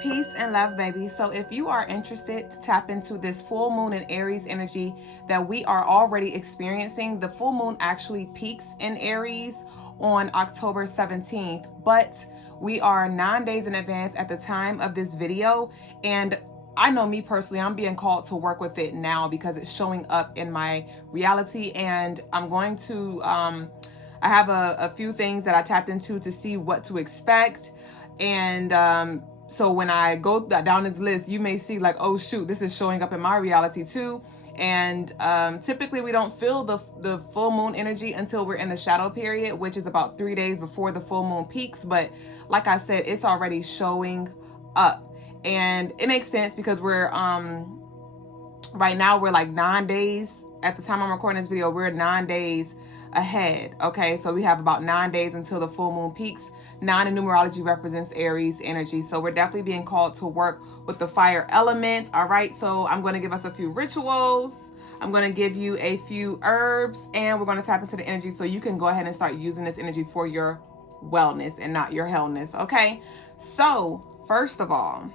Peace and love, baby. So if you are interested to tap into this full moon in Aries energy that we are already experiencing, the full moon actually peaks in Aries on October 17th, but we are 9 days in advance at the time of this video. And I know me personally, I'm being called to work with it now because it's showing up in my reality. And I'm going to, I have a few things that I tapped into to see what to expect. And so when I go down this list, you may see like, oh shoot, this is showing up in my reality too. And typically we don't feel the full moon energy until we're in the shadow period, which is about 3 days before the full moon peaks. But like I said, it's already showing up. And it makes sense because we're right now we're like 9 days at the time I'm recording this video. We're 9 days ahead. Okay, so we have about 9 days until the full moon peaks. 9 in numerology represents Aries energy, so we're definitely being called to work with the fire element. All right, so I'm going to give us a few rituals. I'm going to give you a few herbs, and we're going to tap into the energy so you can go ahead and start using this energy for your wellness and not your hellness. Okay, so first of all,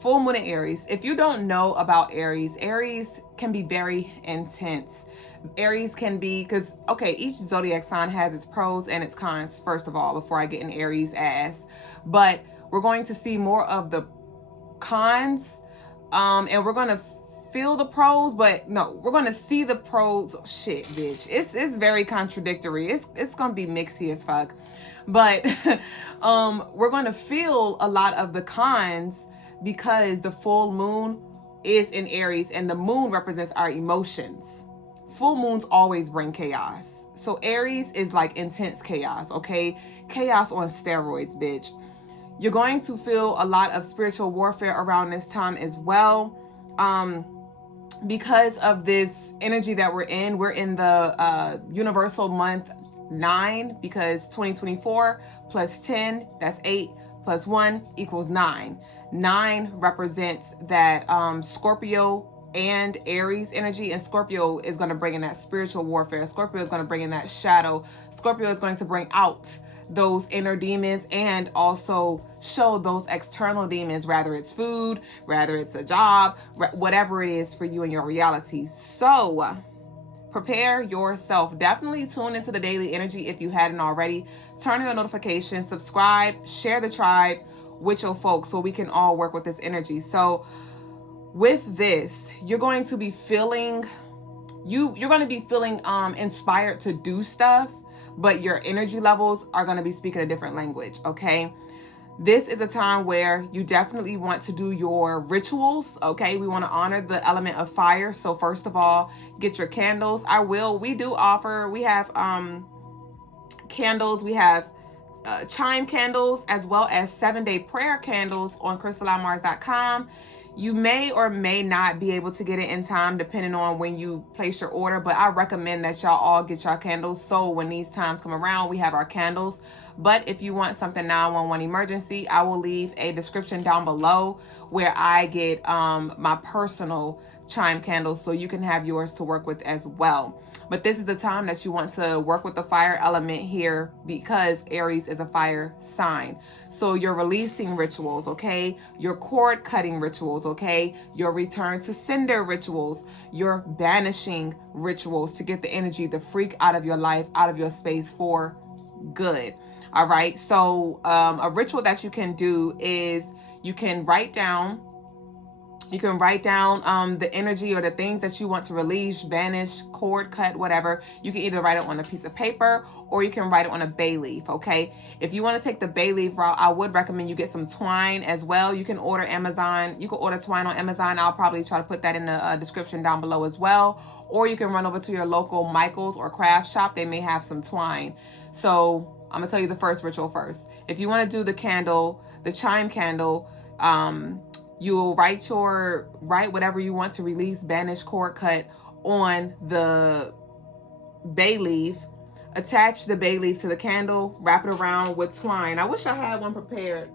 full moon in Aries. If you don't know about Aries, Aries can be very intense. Aries can be, because, okay, each zodiac sign has its pros and its cons, first of all, before I get in Aries' ass. But we're going to see more of the cons, and we're going to feel the pros, but no, we're going to see the pros. Oh, shit, bitch. It's very contradictory. It's going to be mixy as fuck. But we're going to feel a lot of the cons because the full moon is in Aries and the moon represents our emotions. Full moons always bring chaos. So Aries is like intense chaos, okay? Chaos on steroids, bitch. You're going to feel a lot of spiritual warfare around this time as well. Because of this energy that we're in the universal month 9, because 2024 plus 10, that's 8, plus 1 equals 9. 9 represents that Scorpio and Aries energy, and Scorpio is going to bring in that spiritual warfare. Scorpio is going to bring in that shadow. Scorpio is going to bring out those inner demons and also show those external demons, whether it's food, whether it's a job, whatever it is for you in your reality. So prepare yourself. Definitely tune into the daily energy if you hadn't already. Turn on your notifications, subscribe, share the tribe with your folks so we can all work with this energy. So with this, you're going to be feeling inspired to do stuff, but your energy levels are going to be speaking a different language. Okay, this is a time where you definitely want to do your rituals. Okay, we want to honor the element of fire. So first of all, get your candles. We have candles. We have chime candles as well as 7-day prayer candles on crystallinemars.com. You may or may not be able to get it in time depending on when you place your order, but I recommend that y'all all get your candles so when these times come around, we have our candles. But if you want something 911 emergency, I will leave a description down below where I get my personal chime candles so you can have yours to work with as well. But this is the time that you want to work with the fire element here because Aries is a fire sign. So your releasing rituals, okay? Your cord cutting rituals, okay? Your return to sender rituals, your banishing rituals to get the energy, the freak out of your life, out of your space for good. All right. So a ritual that you can do is you can write down the energy or the things that you want to release, banish, cord cut, whatever. You can either write it on a piece of paper or you can write it on a bay leaf, okay? If you want to take the bay leaf route, I would recommend you get some twine as well. You can order Amazon. You can order twine on Amazon. I'll probably try to put that in the description down below as well. Or you can run over to your local Michael's or craft shop. They may have some twine. So I'm going to tell you the first ritual first. If you want to do the candle, the chime candle, you'll write whatever you want to release, banish, cord cut on the bay leaf. Attach the bay leaf to the candle, wrap it around with twine. I wish I had one prepared.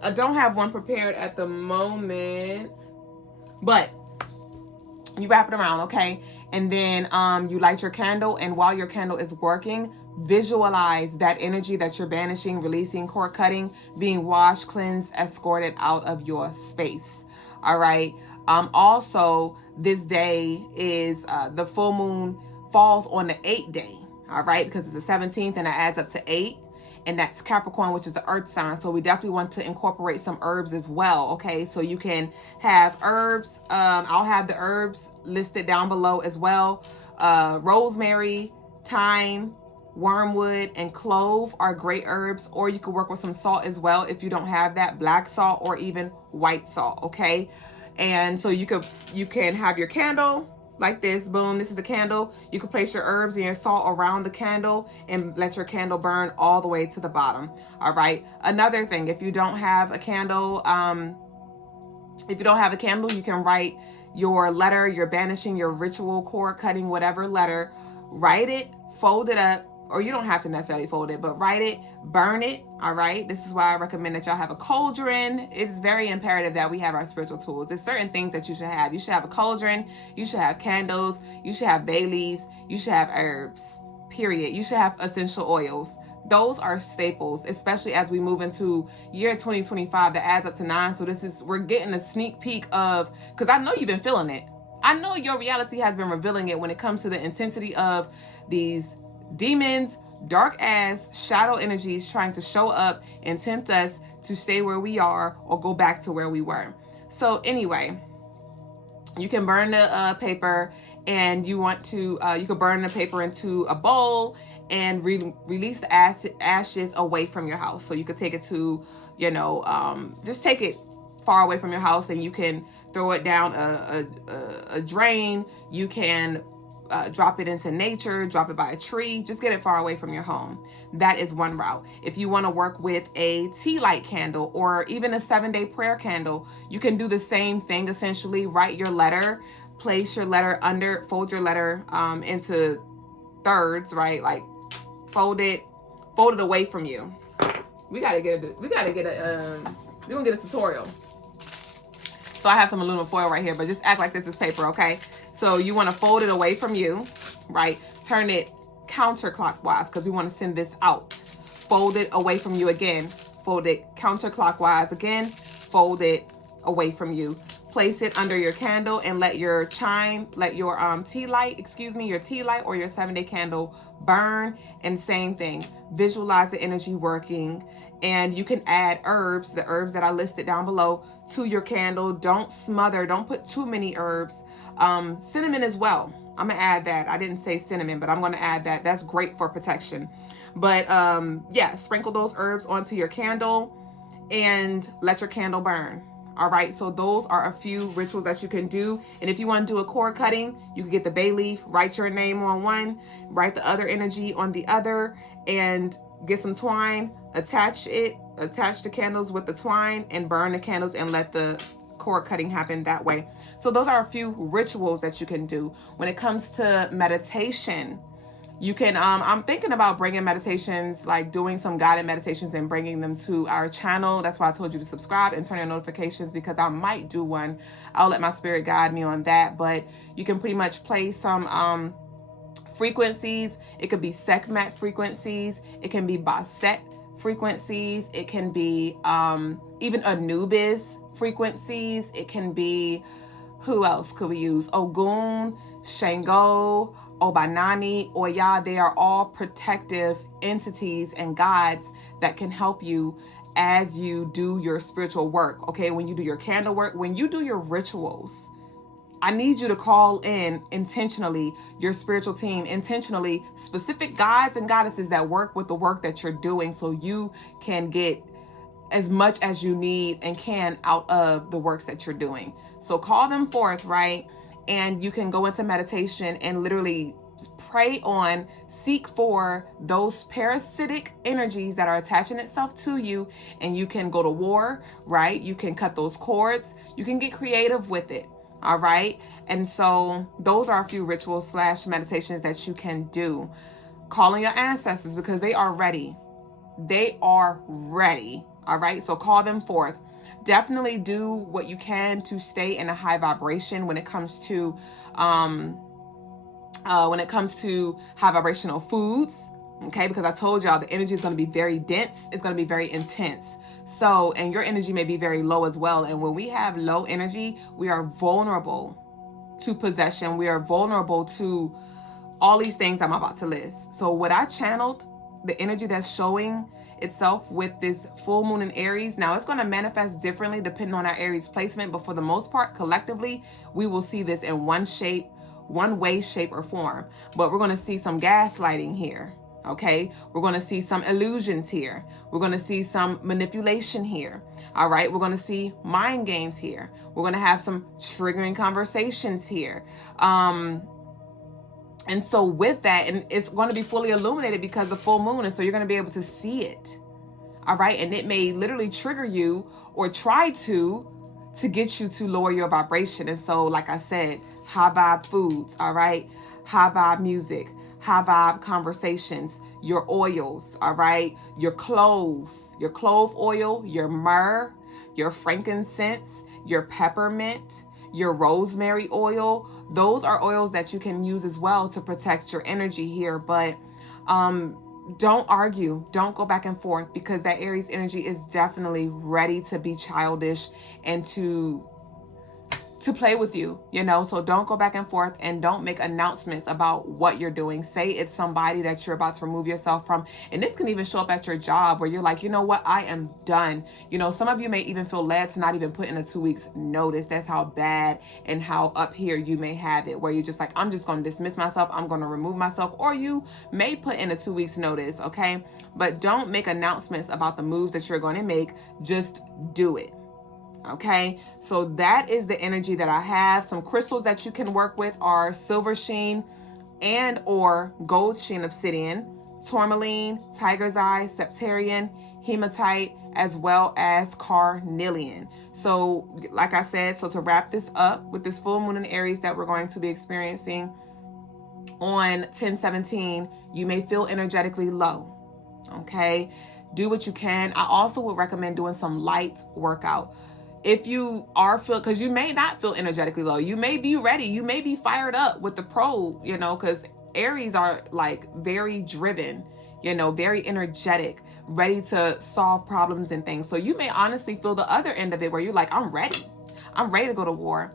I don't have one prepared at the moment, but you wrap it around, okay? And then you light your candle, and while your candle is working, visualize that energy that you're banishing, releasing, cord cutting, being washed, cleansed, escorted out of your space. All right. Also, this day is the full moon falls on the 8th day. All right, because it's the 17th and it adds up to 8. And that's Capricorn, which is the earth sign. So we definitely want to incorporate some herbs as well. Okay, so you can have herbs. I'll have the herbs listed down below as well. Rosemary, thyme, wormwood, and clove are great herbs. Or you can work with some salt as well if you don't have that, black salt or even white salt. Okay, and so you can have your candle like this. Boom, this is the candle. You can place your herbs and your salt around the candle and let your candle burn all the way to the bottom. All right, another thing, if you don't have a candle, you can write your letter, your banishing, your ritual, cord cutting, whatever letter. Write it, fold it up, or you don't have to necessarily fold it, but write it, burn it. All right, this is why I recommend that y'all have a cauldron. It's very imperative that we have our spiritual tools. There's certain things that you should have. You should have a cauldron, you should have candles, you should have bay leaves, you should have herbs, period. You should have essential oils. Those are staples, especially as we move into year 2025 that adds up to 9. So we're getting a sneak peek of, because I know you've been feeling it. I know your reality has been revealing it when it comes to the intensity of these demons, dark ass shadow energies trying to show up and tempt us to stay where we are or go back to where we were. So anyway, you can burn the paper, and you can burn the paper into a bowl and release the ashes away from your house. So you could take it to, just take it far away from your house, and you can throw it down a drain. You can drop it into nature, drop it by a tree, just get it far away from your home. That is one route. If you want to work with a tea light candle or even a 7-day prayer candle, you can do the same thing. Essentially, write your letter, place your letter fold your letter into thirds, right? Like fold it away from you. We're gonna get a tutorial. So I have some aluminum foil right here, but just act like this is paper, okay? So you want to fold it away from you, right? Turn it counterclockwise because we want to send this out. Fold it away from you again. Fold it counterclockwise again. Fold it away from you. Place it under your candle and let your tea light or your 7-day candle burn. And same thing, visualize the energy working. And you can add herbs, the herbs that I listed down below, to your candle. Don't put too many herbs. Cinnamon as well. I'm gonna add that. I didn't say cinnamon, but I'm gonna add that. That's great for protection. But yeah, sprinkle those herbs onto your candle and let your candle burn. All right, so those are a few rituals that you can do. And if you want to do a cord cutting, you can get the bay leaf, write your name on one, write the other energy on the other, and get some twine, attach the candles with the twine, and burn the candles and let the cord cutting happen that way. So those are a few rituals that you can do. When it comes to meditation, you can, I'm thinking about bringing meditations, like doing some guided meditations and bringing them to our channel. That's why I told you to subscribe and turn on notifications, because I might do one. I'll let my spirit guide me on that. But you can pretty much play some frequencies. It could be Sekhmet frequencies. It can be Bastet frequencies. It can be even Anubis frequencies. It can be, who else could we use? Ogun, Chango, Obba, Nani, Oya. They are all protective entities and gods that can help you as you do your spiritual work. Okay, when you do your candle work, when you do your rituals, I need you to call in intentionally your spiritual team, intentionally specific gods and goddesses that work with the work that you're doing, so you can get as much as you need and can out of the works that you're doing. So call them forth, right? And you can go into meditation and literally pray on, seek for those parasitic energies that are attaching itself to you. And you can go to war, right? You can cut those cords. You can get creative with it. All right. And so those are a few rituals / meditations that you can do. Calling your ancestors, because they are ready. They are ready. All right. So call them forth. Definitely do what you can to stay in a high vibration when it comes to high vibrational foods. Okay, because I told y'all the energy is going to be very dense. It's going to be very intense. So, and your energy may be very low as well. And when we have low energy, we are vulnerable to possession. We are vulnerable to all these things I'm about to list. So what I channeled, the energy that's showing itself with this full moon in Aries, now it's going to manifest differently depending on our Aries placement, but for the most part, collectively, we will see this in one way, shape, or form. But we're going to see some gaslighting here. Okay, we're going to see some illusions here. We're going to see some manipulation here. All right, we're going to see mind games here. We're going to have some triggering conversations here. And so with that, and it's going to be fully illuminated because of full moon. And so you're going to be able to see it. All right. And it may literally trigger you or try to get you to lower your vibration. And so, like I said, high vibe foods. All right. High vibe music, high vibe conversations, your oils. All right. Your clove oil, your myrrh, your frankincense, your peppermint, your rosemary oil. Those are oils that you can use as well to protect your energy here. But don't argue. Don't go back and forth, because that Aries energy is definitely ready to be childish and to play with you, you know. So don't go back and forth, and don't make announcements about what you're doing. Say it's somebody that you're about to remove yourself from. And this can even show up at your job where you're like, you know what, I am done. You know, some of you may even feel led to not even put in a 2 weeks notice. That's how bad and how up here you may have it, where you're just like, I'm just going to dismiss myself. I'm going to remove myself. Or you may put in a 2 weeks notice. Okay. But don't make announcements about the moves that you're going to make. Just do it. Okay, so that is the energy that I have. Some crystals that you can work with are silver sheen and or gold sheen obsidian, tourmaline, tiger's eye, septarian, hematite, as well as carnelian. So like I said, so to wrap this up with this full moon in Aries that we're going to be experiencing on 10/17, you may feel energetically low. Okay, do what you can. I also would recommend doing some light workout. If you are because you may not feel energetically low. You may be ready. You may be fired up with the pro, you know, because Aries are like very driven, you know, very energetic, ready to solve problems and things. So you may honestly feel the other end of it where you're like, I'm ready. I'm ready to go to war.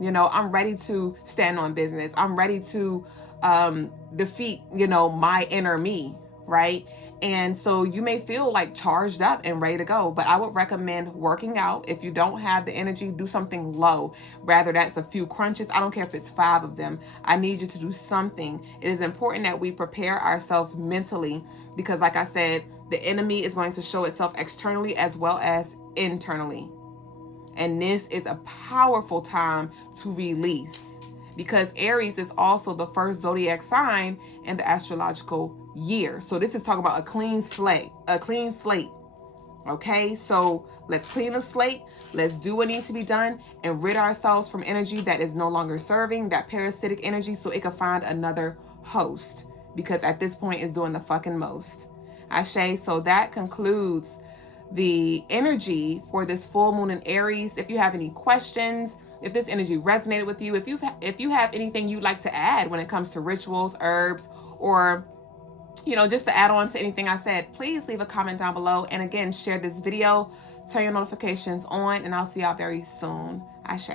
You know, I'm ready to stand on business. I'm ready to defeat, you know, my inner me, right? And so you may feel like charged up and ready to go, but I would recommend working out. If you don't have the energy, do something low. Rather, that's a few crunches. I don't care if it's 5 of them. I need you to do something. It is important that we prepare ourselves mentally, because like I said, the enemy is going to show itself externally as well as internally. And this is a powerful time to release, because Aries is also the first zodiac sign in the astrological year. So this is talking about a clean slate, Okay, so let's clean the slate. Let's do what needs to be done and rid ourselves from energy that is no longer serving, that parasitic energy, so it can find another host, because at this point it's doing the fucking most. Ashe. So that concludes the energy for this full moon in Aries. If you have any questions, if this energy resonated with you, if you have anything you'd like to add when it comes to rituals, herbs, or you know, just to add on to anything I said, please leave a comment down below. And again, share this video, turn your notifications on, and I'll see y'all very soon. Ashe.